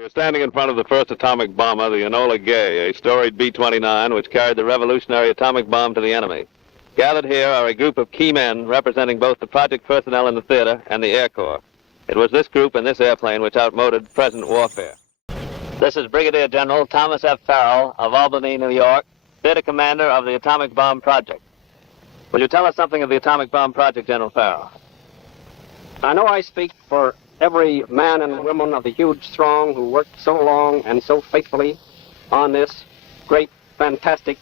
We are standing in front of the first atomic bomber, the Enola Gay, a storied B-29 which carried the revolutionary atomic bomb to the enemy. Gathered here are a group of key men representing both the project personnel in the theater and the Air Corps. It was this group and this airplane which outmoded present warfare. This is Brigadier General Thomas F. Farrell of Albany, New York, theater commander of the atomic bomb project. Will you tell us something of the atomic bomb project, General Farrell? I know I speak for every man and woman of the huge throng who worked so long and so faithfully on this great, fantastic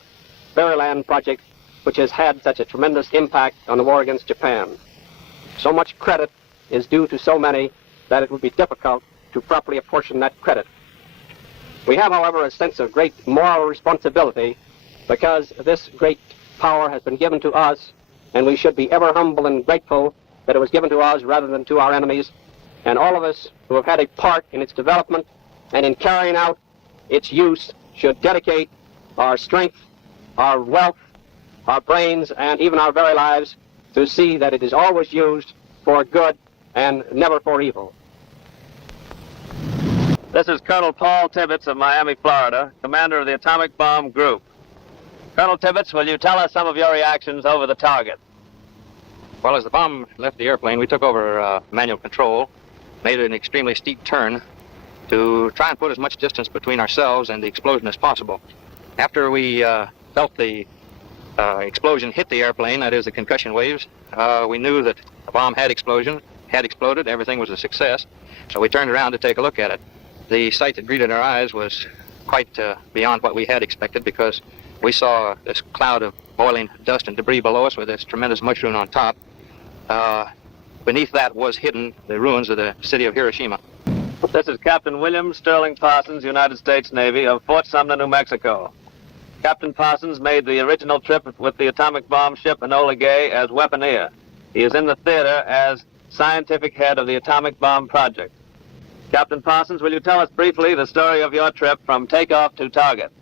Fairyland project, which has had such a tremendous impact on the war against Japan. So much credit is due to so many that it would be difficult to properly apportion that credit. We have, however, a sense of great moral responsibility because this great power has been given to us, and we should be ever humble and grateful that it was given to us rather than to our enemies. And all of us who have had a part in its development and in carrying out its use should dedicate our strength, our wealth, our brains, and even our very lives to see that it is always used for good and never for evil. This is Colonel Paul Tibbets of Miami, Florida, commander of the atomic bomb group. Colonel Tibbets, will you tell us some of your reactions over the target? Well, as the bomb left the airplane, we took over manual control, made an extremely steep turn to try and put as much distance between ourselves and the explosion as possible. After we felt the explosion hit the airplane, that is the concussion waves, we knew that the bomb had exploded, everything was a success, so we turned around to take a look at it. The sight that greeted our eyes was quite beyond what we had expected, because we saw this cloud of boiling dust and debris below us with this tremendous mushroom on top. Beneath that was hidden the ruins of the city of Hiroshima. This is Captain William Sterling Parsons, United States Navy, of Fort Sumner, New Mexico. Captain Parsons made the original trip with the atomic bomb ship Enola Gay as weaponeer. He is in the theater as scientific head of the atomic bomb project. Captain Parsons, will you tell us briefly the story of your trip from takeoff to target?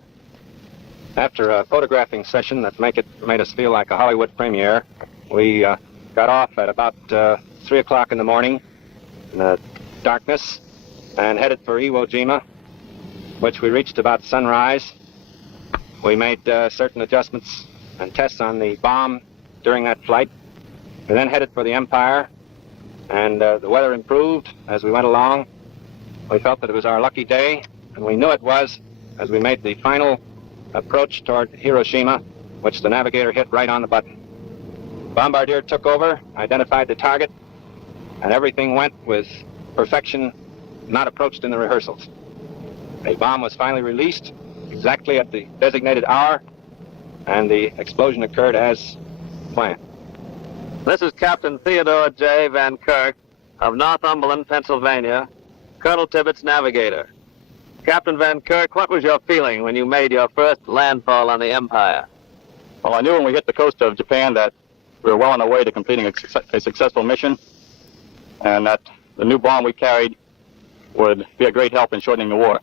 After a photographing session that made us feel like a Hollywood premiere, we got off at about 3 o'clock in the morning in the darkness and headed for Iwo Jima, which we reached about sunrise. We made certain adjustments and tests on the bomb during that flight. We then headed for the Empire, and the weather improved as we went along. We felt that it was our lucky day, and we knew it was as we made the final approach toward Hiroshima, which the navigator hit right on the button. Bombardier took over, identified the target, and everything went with perfection not approached in the rehearsals. The bomb was finally released exactly at the designated hour, and the explosion occurred as planned. This is Captain Theodore J. Van Kirk of Northumberland, Pennsylvania, Colonel Tibbets' navigator. Captain Van Kirk, what was your feeling when you made your first landfall on the Empire? Well, I knew when we hit the coast of Japan that we were well on our way to completing a successful mission, and that the new bomb we carried would be a great help in shortening the war.